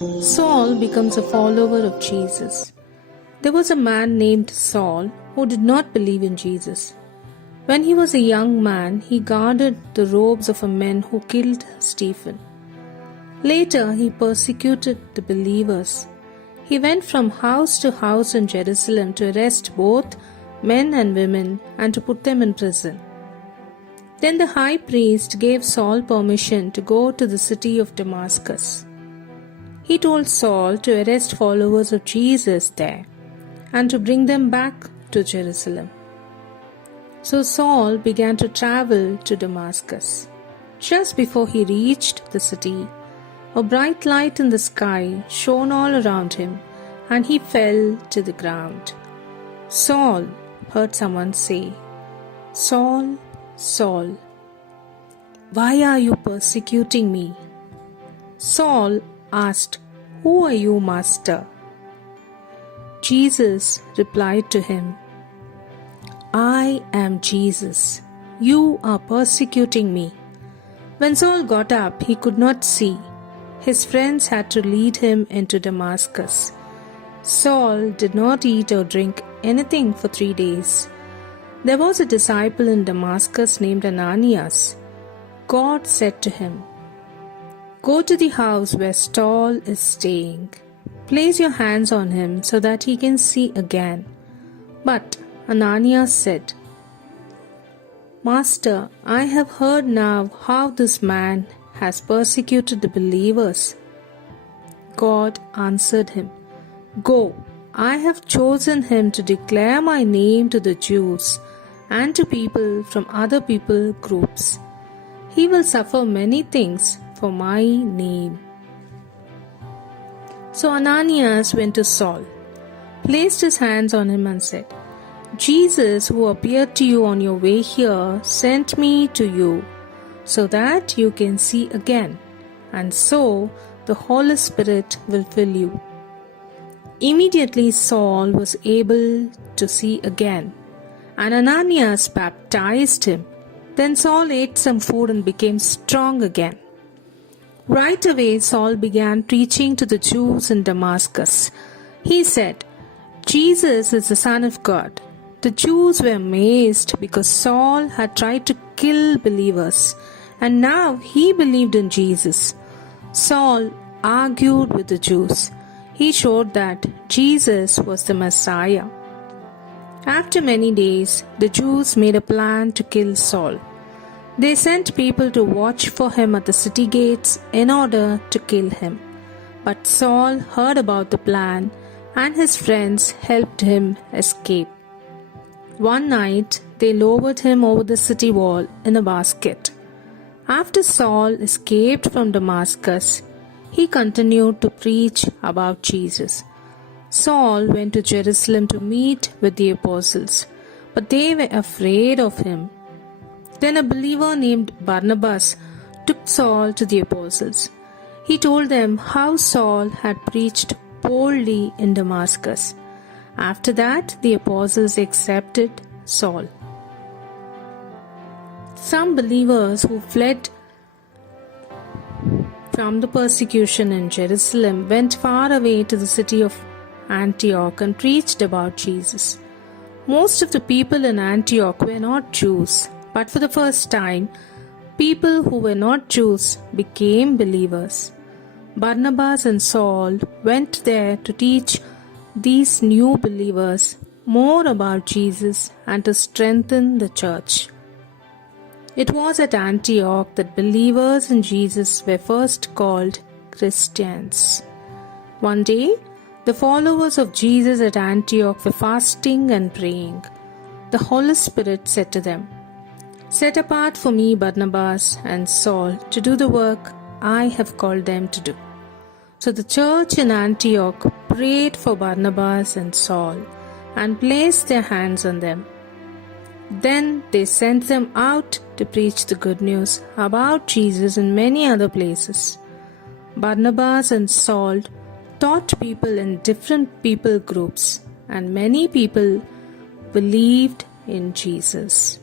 Saul becomes a follower of Jesus. There was a man named Saul who did not believe in Jesus. When he was a young man, he guarded the robes of a man who killed Stephen. Later, he persecuted the believers. He went from house to house in Jerusalem to arrest both men and women and to put them in prison. Then the high priest gave Saul permission to go to the city of Damascus. He told Saul to arrest followers of Jesus there and to bring them back to Jerusalem. So Saul began to travel to Damascus. Just before he reached the city, a bright light in the sky shone all around him, and he fell to the ground. "Saul," heard someone say, "Saul, Saul, why are you persecuting me?" Saul asked, "Who are you, Master?" Jesus replied to him, "I am Jesus. You are persecuting me." When Saul got up, he could not see. His friends had to lead him into Damascus. Saul did not eat or drink anything for 3 days. There was a disciple in Damascus named Ananias. God said to him, "Go to the house where Saul is staying. Place your hands on him so that he can see again." But Ananias said, "Master, I have heard now how this man has persecuted the believers." God answered him, "Go, I have chosen him to declare my name to the Jews and to people from other people groups. He will suffer many things for my name." So Ananias went to Saul, placed his hands on him and said, "Jesus, who appeared to you on your way here, sent me to you so that you can see again, and so the Holy Spirit will fill you." Immediately Saul was able to see again, and Ananias baptized him. Then Saul ate some food and became strong again. Right away Saul began preaching to the Jews in Damascus. He said, "Jesus is the Son of God." The Jews were amazed because Saul had tried to kill believers, and now he believed in Jesus. Saul argued with the Jews. He showed that Jesus was the Messiah. After many days, the Jews made a plan to kill Saul. They sent people to watch for him at the city gates in order to kill him. But Saul heard about the plan, and his friends helped him escape. One night, they lowered him over the city wall in a basket. After Saul escaped from Damascus, he continued to preach about Jesus. Saul went to Jerusalem to meet with the apostles, but they were afraid of him. Then a believer named Barnabas took Saul to the apostles. He told them how Saul had preached boldly in Damascus. After that, the apostles accepted Saul. Some believers who fled from the persecution in Jerusalem went far away to the city of Antioch and preached about Jesus. Most of the people in Antioch were not Jews, but for the first time, people who were not Jews became believers. Barnabas and Saul went there to teach these new believers more about Jesus and to strengthen the church. It was at Antioch that believers in Jesus were first called Christians. One day, the followers of Jesus at Antioch were fasting and praying. The Holy Spirit said to them, "Set apart for me Barnabas and Saul to do the work I have called them to do." So the church in Antioch prayed for Barnabas and Saul and placed their hands on them. Then they sent them out to preach the good news about Jesus in many other places. Barnabas and Saul taught people in different people groups, and many people believed in Jesus.